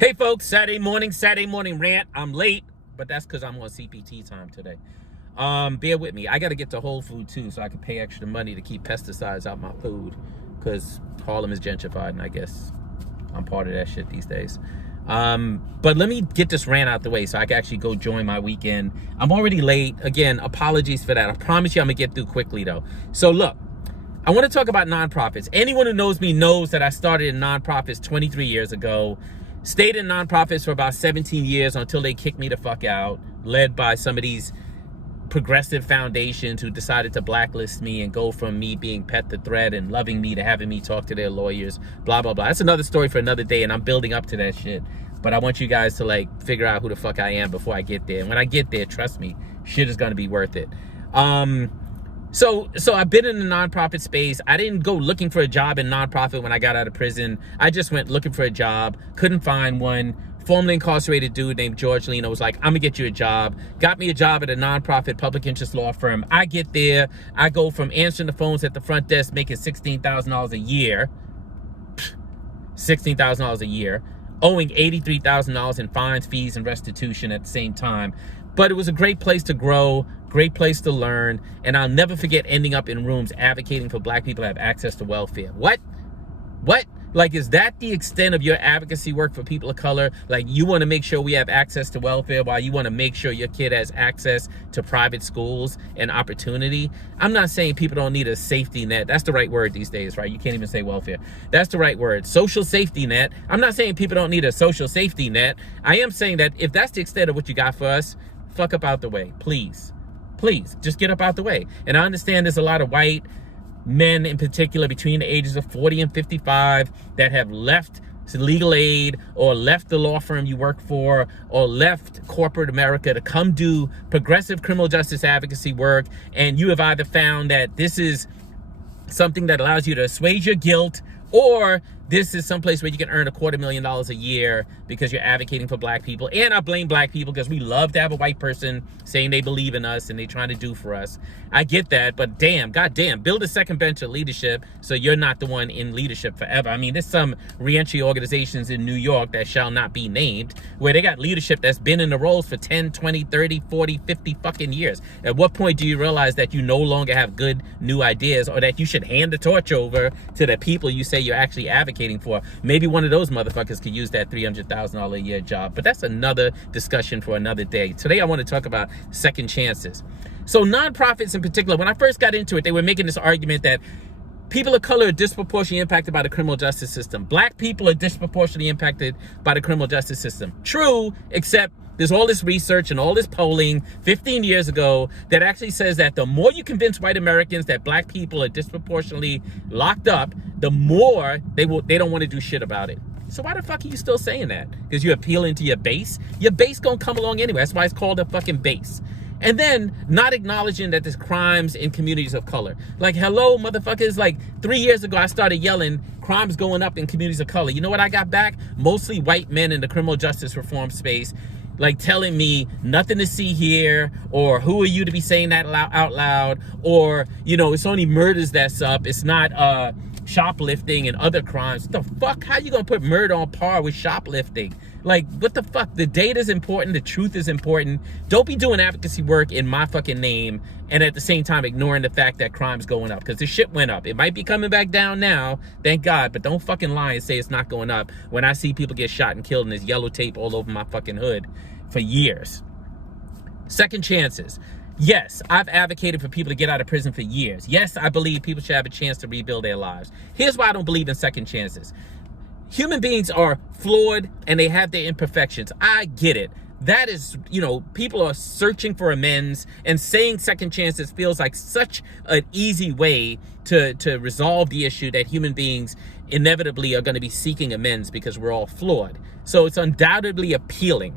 Hey folks, Saturday morning rant. I'm late, but that's because I'm on CPT time today. Bear with me. I got to get to Whole Food too, so I can pay extra money to keep pesticides out my food, because Harlem is gentrified, and I guess I'm part of that shit these days. But let me get this rant out the way so I can actually go join my weekend. I'm already late. Again, apologies for that. I promise you I'm gonna get through quickly though. So look, I want to talk about nonprofits. Anyone who knows me knows that I started in nonprofits 23 years ago. Stayed in nonprofits for about 17 years until they kicked me the fuck out, led by some of these progressive foundations who decided to blacklist me and go from me being pet the thread and loving me to having me talk to their lawyers, blah, blah, blah. That's another story for another day, and I'm building up to that shit. But I want you guys to like figure out who the fuck I am before I get there. And when I get there, trust me, shit is gonna be worth it. So I've been in the nonprofit space. I didn't go looking for a job in nonprofit when I got out of prison. I just went looking for a job, couldn't find one. Formerly incarcerated dude named George Leno was like, I'm gonna get you a job. Got me a job at a nonprofit public interest law firm. I get there, I go from answering the phones at the front desk making $16,000 a year, $16,000 a year, owing $83,000 in fines, fees, and restitution at the same time. But it was a great place to grow, great place to learn, and I'll never forget ending up in rooms advocating for black people to have access to welfare. What? Like, is that the extent of your advocacy work for people of color? Like, you want to make sure we have access to welfare while you want to make sure your kid has access to private schools and opportunity? I'm not saying people don't need a safety net. That's the right word these days, right? You can't even say welfare. That's the right word. Social safety net. I'm not saying people don't need a social safety net. I am saying that if that's the extent of what you got for us, fuck up out the way, please. Please, just get up out the way. And I understand there's a lot of white men in particular between the ages of 40 and 55 that have left legal aid or left the law firm you work for or left corporate America to come do progressive criminal justice advocacy work. And you have either found that this is something that allows you to assuage your guilt, or this is someplace where you can earn $250,000 a year because you're advocating for black people. And I blame black people because we love to have a white person saying they believe in us and they're trying to do for us. I get that, but damn, goddamn, build a second bench of leadership so you're not the one in leadership forever. I mean, there's some reentry organizations in New York that shall not be named where they got leadership that's been in the roles for 10, 20, 30, 40, 50 fucking years. At what point do you realize that you no longer have good new ideas, or that you should hand the torch over to the people you say you're actually advocating for? Maybe one of those motherfuckers could use that $300,000 a year job, but that's another discussion for another day. Today I want to talk about second chances. So nonprofits in particular, when I first got into it, they were making this argument that people of color are disproportionately impacted by the criminal justice system. Black people are disproportionately impacted by the criminal justice system. True, except there's all this research and all this polling 15 years ago that actually says that the more you convince white Americans that black people are disproportionately locked up, the more they don't want to do shit about it. So why the fuck are you still saying that? Because you're appealing to your base? Your base gonna come along anyway. That's why it's called a fucking base. And then not acknowledging that there's crimes in communities of color. Like, hello, motherfuckers. Like 3 years ago, I started yelling, crimes going up in communities of color. You know what I got back? Mostly white men in the criminal justice reform space, like telling me nothing to see here, or who are you to be saying that out loud, or, you know, it's only murders that's up. It's not shoplifting and other crimes. What the fuck? How you gonna put murder on par with shoplifting? Like, what the fuck? The data is important. The truth is important. Don't be doing advocacy work in my fucking name and at the same time ignoring the fact that crime's going up, because the shit went up. It might be coming back down now, thank God, but don't fucking lie and say it's not going up when I see people get shot and killed and there's yellow tape all over my fucking hood for years. Second chances. Yes, I've advocated for people to get out of prison for years. Yes, I believe people should have a chance to rebuild their lives. Here's why I don't believe in second chances. Human beings are flawed and they have their imperfections. I get it. That is, you know, people are searching for amends, and saying second chances feels like such an easy way to resolve the issue that human beings inevitably are going to be seeking amends because we're all flawed. So it's undoubtedly appealing.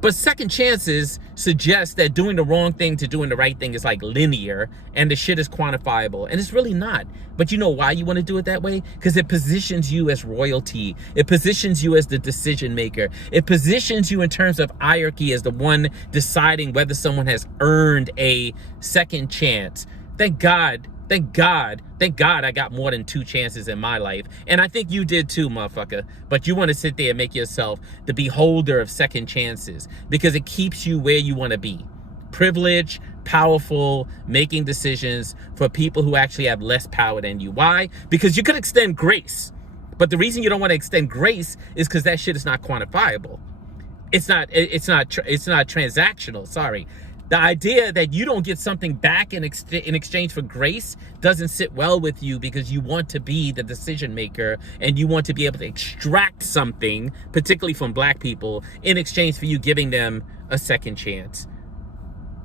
But second chances suggest that doing the wrong thing to doing the right thing is like linear and the shit is quantifiable. And it's really not. But you know why you want to do it that way? Because it positions you as royalty. It positions you as the decision maker. It positions you in terms of hierarchy as the one deciding whether someone has earned a second chance. Thank God Thank God I got more than 2 chances in my life. And I think you did too, motherfucker. But you want to sit there and make yourself the beholder of second chances because it keeps you where you want to be. Privileged, powerful, making decisions for people who actually have less power than you. Why? Because you could extend grace. But the reason you don't want to extend grace is because that shit is not quantifiable. It's not transactional. Sorry. The idea that you don't get something back in exchange for grace doesn't sit well with you because you want to be the decision maker and you want to be able to extract something, particularly from black people, in exchange for you giving them a second chance,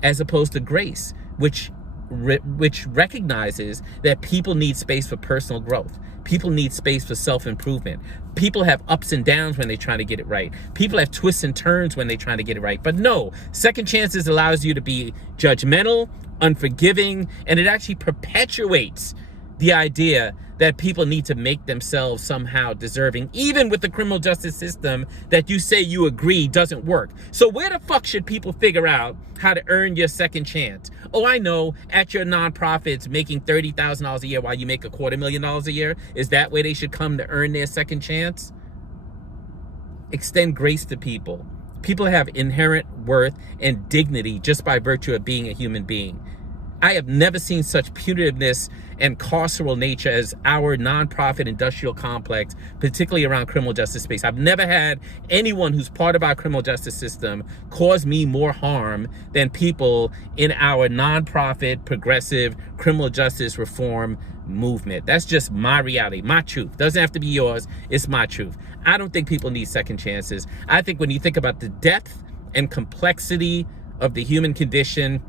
as opposed to grace, which recognizes that people need space for personal growth. People need space for self-improvement. People have ups and downs when they're trying to get it right. People have twists and turns when they're trying to get it right. But no, second chances allows you to be judgmental, unforgiving, and it actually perpetuates the idea that people need to make themselves somehow deserving, even with the criminal justice system that you say you agree doesn't work. So where the fuck should people figure out how to earn your second chance? Oh, I know, at your nonprofits making $30,000 a year while you make $250,000 a year. Is that where they should come to earn their second chance? Extend grace to people. People have inherent worth and dignity just by virtue of being a human being. I have never seen such punitiveness and carceral nature as our nonprofit industrial complex, particularly around criminal justice space. I've never had anyone who's part of our criminal justice system cause me more harm than people in our nonprofit progressive criminal justice reform movement. That's just my reality, my truth. Doesn't have to be yours. It's my truth. I don't think people need second chances. I think when you think about the depth and complexity of the human condition,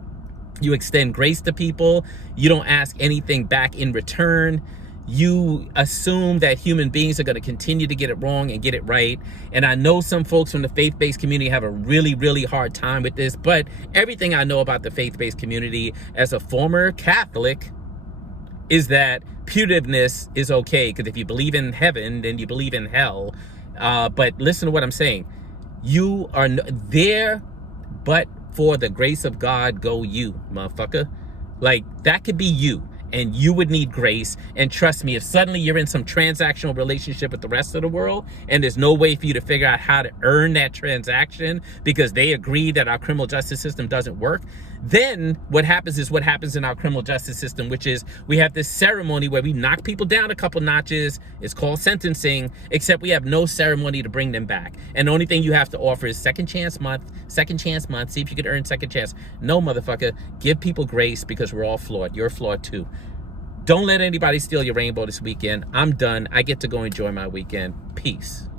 you extend grace to people. You don't ask anything back in return. You assume that human beings are going to continue to get it wrong and get it right. And I know some folks from the faith-based community have a really, really hard time with this. But everything I know about the faith-based community as a former Catholic is that punitiveness is okay. Because if you believe in heaven, then you believe in hell. But listen to what I'm saying. You are there, but for the grace of God, go you, motherfucker. Like, that could be you, and you would need grace. And trust me, if suddenly you're in some transactional relationship with the rest of the world, and there's no way for you to figure out how to earn that transaction because they agree that our criminal justice system doesn't work, then what happens is what happens in our criminal justice system, which is we have this ceremony where we knock people down a couple notches. It's called sentencing, except we have no ceremony to bring them back. And the only thing you have to offer is second chance month, see if you could earn second chance. No, motherfucker, give people grace because we're all flawed. You're flawed too. Don't let anybody steal your rainbow this weekend. I'm done. I get to go enjoy my weekend. Peace.